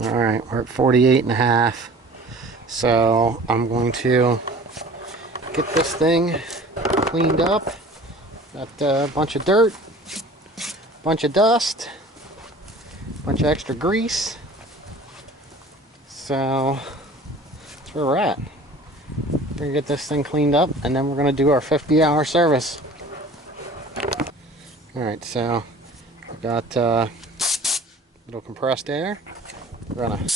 Alright, we're at 48 and a half. So I'm going to get this thing cleaned up. Got a bunch of dirt, bunch of dust, bunch of extra grease. So that's where we're at. We're gonna get this thing cleaned up and then we're gonna do our 50-hour service. Alright, so I've got a little compressed air. We're gonna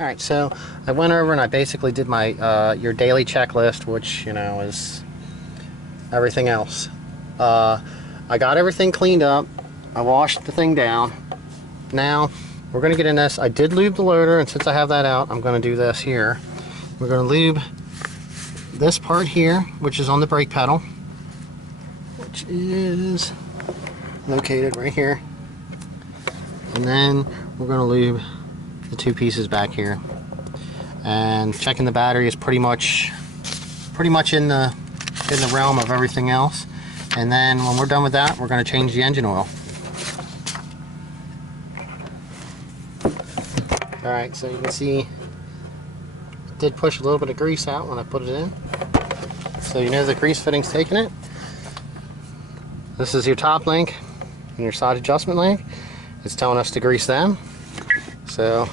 Alright, so I went over and I basically did my your daily checklist, which, you know, is everything else. I got everything cleaned up. I washed the thing down. Now, we're going to get in this. I did lube the loader, and since I have that out, I'm going to do this here. We're going to lube this part here, which is on the brake pedal, which is located right here. And then we're going to lube the two pieces back here, and checking the battery is pretty much in the realm of everything else. And then when we're done with that, we're going to change the engine oil. Alright, so you can see it did push a little bit of grease out when I put it in, so you know the grease fitting's taking it. This is your top link and your side adjustment link. It's telling us to grease them. So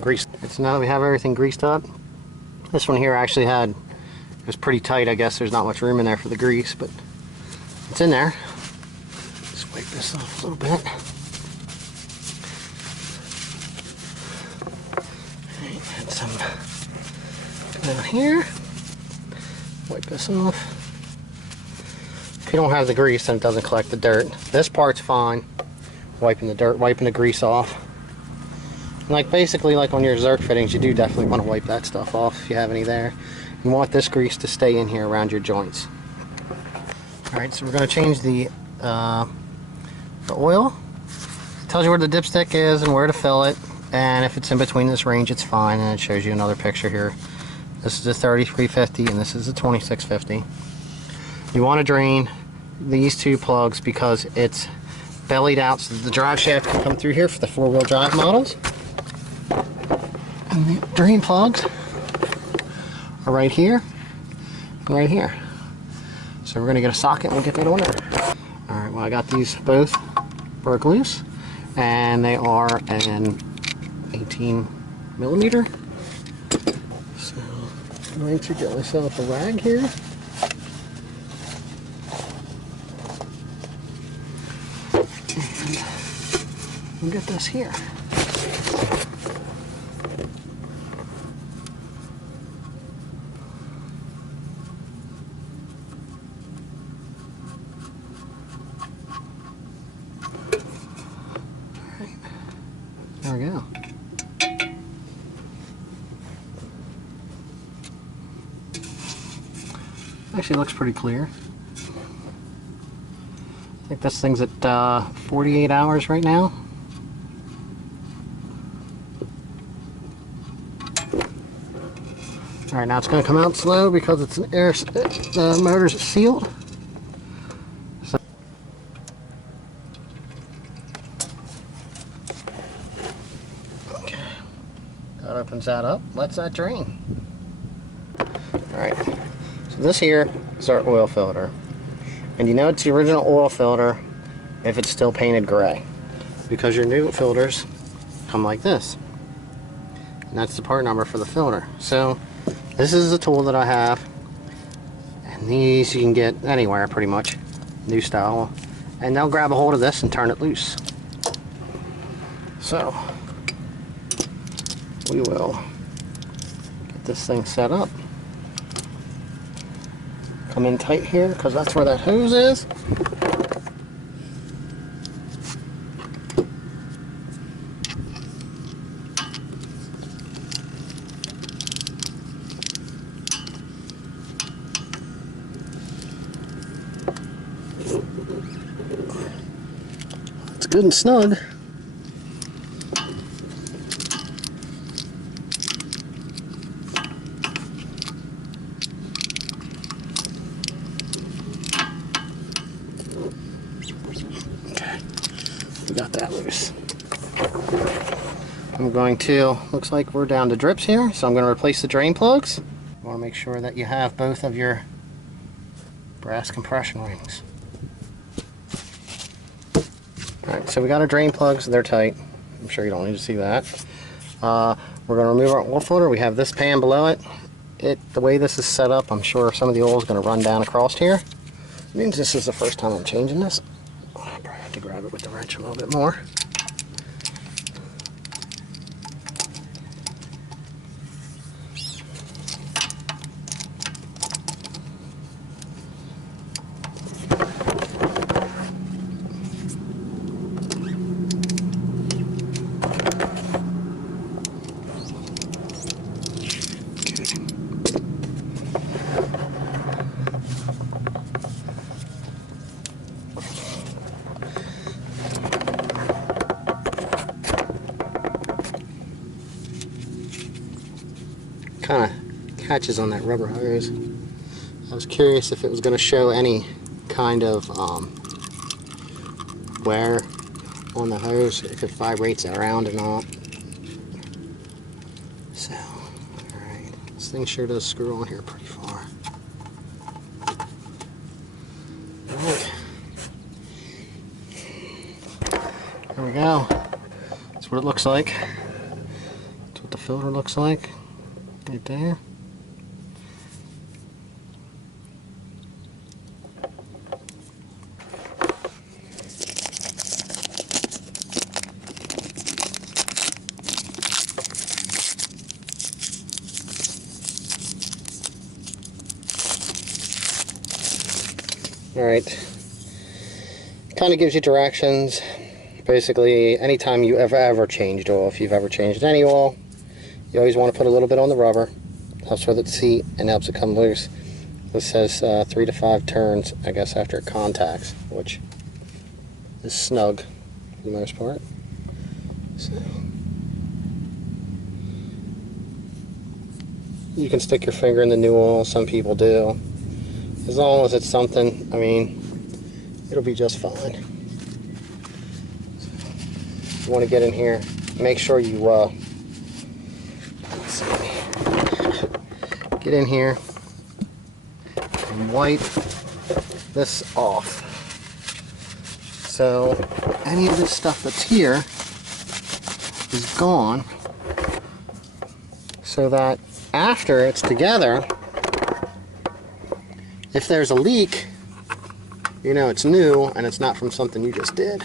grease. So now that we have everything greased up, this one here actually it was pretty tight. I guess there's not much room in there for the grease, but it's in there. Just wipe this off a little bit. Add some down here. Wipe this off. If you don't have the grease, then it doesn't collect the dirt. This part's fine. Wiping the dirt, wiping the grease off. Like basically like on your Zerk fittings, you do definitely want to wipe that stuff off if you have any there. You want this grease to stay in here around your joints. Alright, so we're going to change the oil. It tells you where the dipstick is and where to fill it, and if it's in between this range, it's fine. And it shows you another picture here. This is a 3350 and this is a 2650. You want to drain these two plugs because it's bellied out so that the drive shaft can come through here for the four-wheel drive models. And the drain plugs are right here and right here. So we're going to get a socket and we'll get that on there. Alright, well I got these both broke loose and they are an 18 millimeter. So I'm going to get myself a rag here. And we'll get this here. There we go. Actually looks pretty clear. I think this thing's at 48 hours right now. Alright, now it's going to come out slow because it's an the motor's sealed. So okay. That opens that up, lets that drain. Alright, so this here is our oil filter. And you know it's the original oil filter if it's still painted gray, because your new filters come like this. And that's the part number for the filter. So this is a tool that I have, and these you can get anywhere pretty much, new style. and they'll grab a hold of this and turn it loose. So we will get this thing set up. Come in tight here because that's where that hose is. It's good and snug. Got that loose. I'm going to, looks like we're down to drips here, so I'm going to replace the drain plugs. You want to make sure that you have both of your brass compression rings. Alright, so we got our drain plugs, they're tight. I'm sure you don't need to see that. We're going to remove our oil filter. We have this pan below it. The way this is set up, I'm sure some of the oil is going to run down across here. It means this is the first time I'm changing this. To grab it with the wrench a little bit more. Kind of catches on that rubber hose. I was curious if it was going to show any kind of wear on the hose, if it vibrates around or not. So, alright, this thing sure does screw on here pretty far. Alright, there we go. That's what it looks like. That's what the filter looks like. Right there. Alright. Kind of gives you directions. Basically, anytime you ever changed oil, if you've ever changed any oil, you always want to put a little bit on the rubber. Helps with its seat and helps it come loose. This says 3 to 5 turns, I guess, after it contacts, which is snug for the most part. So you can stick your finger in the new oil, some people do. As long as it's something, I mean, it'll be just fine. You want to get in here, make sure you get in here and wipe this off. So any of this stuff that's here is gone, so that after it's together, if there's a leak, you know it's new and it's not from something you just did.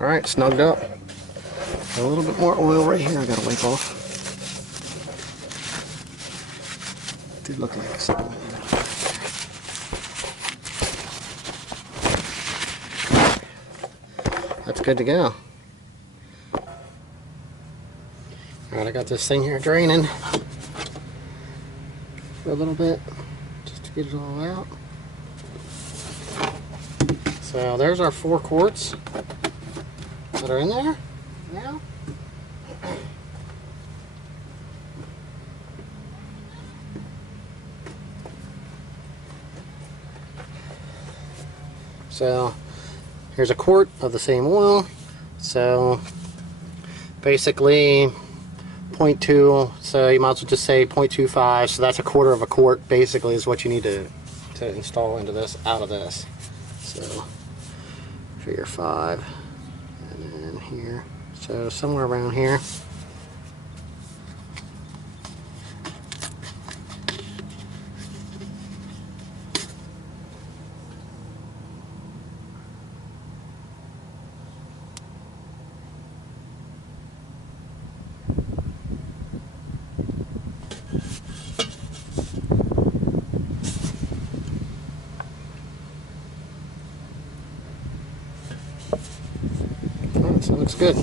Alright, snugged up. A little bit more oil right here I gotta wipe off. Did look like something. That's good to go. Alright, I got this thing here draining for a little bit just to get it all out. So there's our 4 quarts that are in there now. So here's a quart of the same oil. So basically 0.2, so you might as well just say 0.25. So that's a quarter of a quart basically is what you need to install into this, out of this. So figure 5, and then here, so somewhere around here. So it looks good.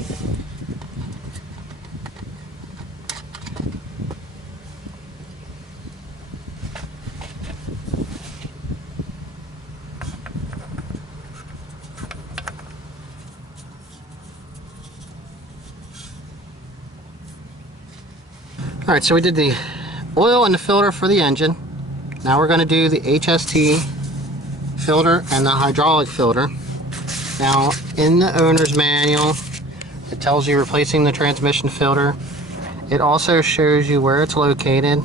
Alright, so we did the oil and the filter for the engine. Now we're going to do the HST filter and the hydraulic filter. Now, in the owner's manual, it tells you replacing the transmission filter. It also shows you where it's located.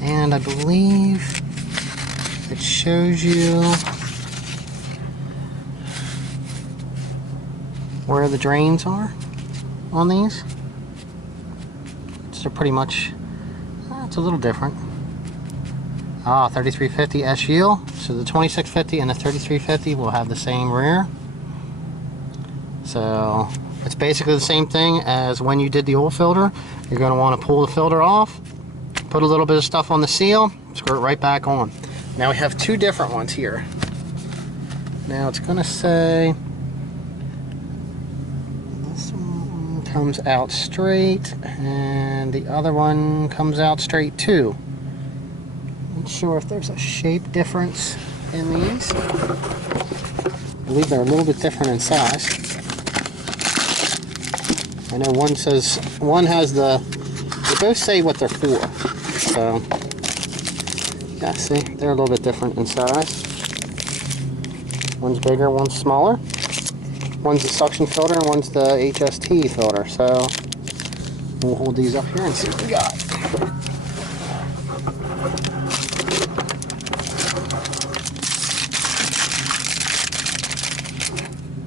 And I believe it shows you where the drains are on these. So pretty much, it's a little different. 3350 SU, so the 2650 and the 3350 will have the same rear. So it's basically the same thing as when you did the oil filter. You're going to want to pull the filter off, put a little bit of stuff on the seal, screw it right back on. Now we have two different ones here. Now it's going to say this one comes out straight and the other one comes out straight too. Not sure if there's a shape difference in these. I believe they're a little bit different in size. I know one says, one has the, they both say what they're for. So, yeah, see, they're a little bit different in size. One's bigger, one's smaller. One's the suction filter and one's the HST filter. So, we'll hold these up here and see what we got.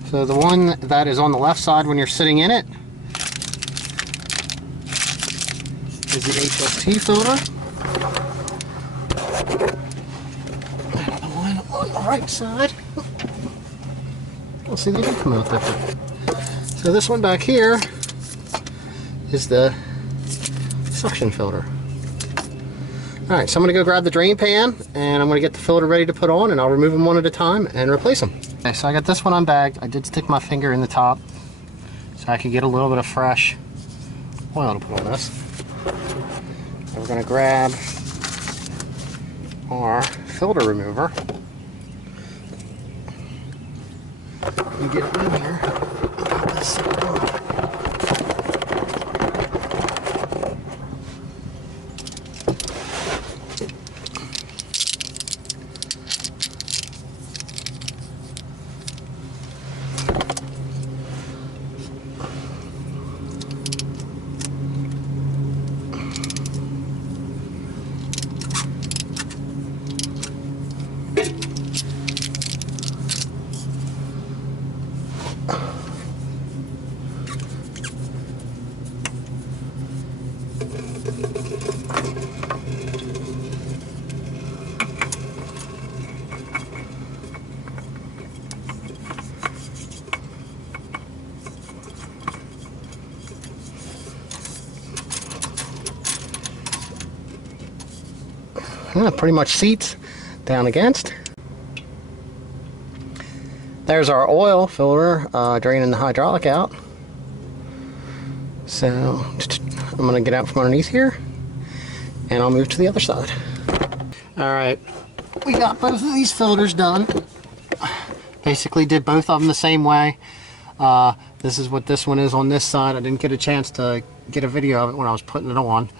So the one that is on the left side when you're sitting in it is the HST filter. And the one on the right side, you'll see they do come out different. So this one back here is the suction filter. Alright, so I'm going to go grab the drain pan and I'm going to get the filter ready to put on, and I'll remove them one at a time and replace them. Okay, so I got this one unbagged. I did stick my finger in the top so I could get a little bit of fresh oil to put on this. So we're going to grab our filter remover and get it in here. Put this on. Pretty much seats down against. There's our oil filter draining the hydraulic out. So I'm going to get out from underneath here and I'll move to the other side. Alright, we got both of these filters done. Basically did both of them the same way. This is what this one is on this side. I didn't get a chance to get a video of it when I was putting it on.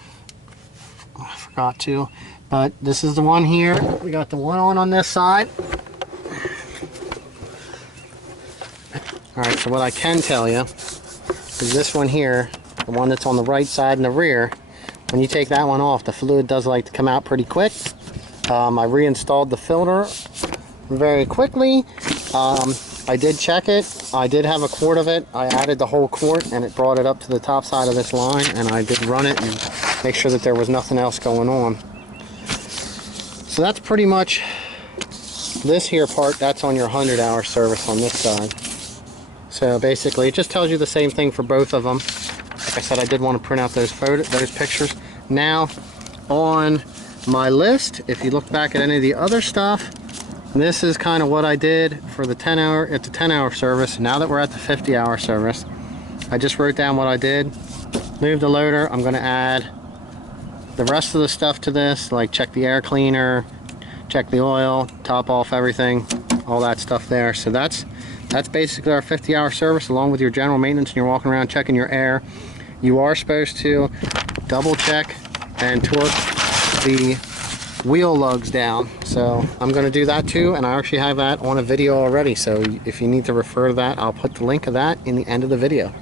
I forgot to. But this is the one here. We got the one on this side. Alright, so what I can tell you is this one here the one that's on the right side in the rear, when you take that one off, the fluid does like to come out pretty quick. I reinstalled the filter very quickly. I did check it. I did have a quart of it. I added the whole quart and it brought it up to the top side of this line, and I did run it and make sure that there was nothing else going on. So that's pretty much this here part. That's on your 100-hour service on this side. So basically it just tells you the same thing for both of them. Like I said, I did want to print out those pictures. Now on my list, if you look back at any of the other stuff, this is kind of what I did for the 10-hour service. Now that we're at the 50-hour service, I just wrote down what I did. Move the loader. I'm going to add the rest of the stuff to this, like check the air cleaner, check the oil, top off everything, all that stuff there. So that's basically our 50-hour service, along with your general maintenance, and you're walking around checking your air. You are supposed to double check and torque the wheel lugs down, so I'm going to do that too, and I actually have that on a video already, so if you need to refer to that, I'll put the link of that in the end of the video.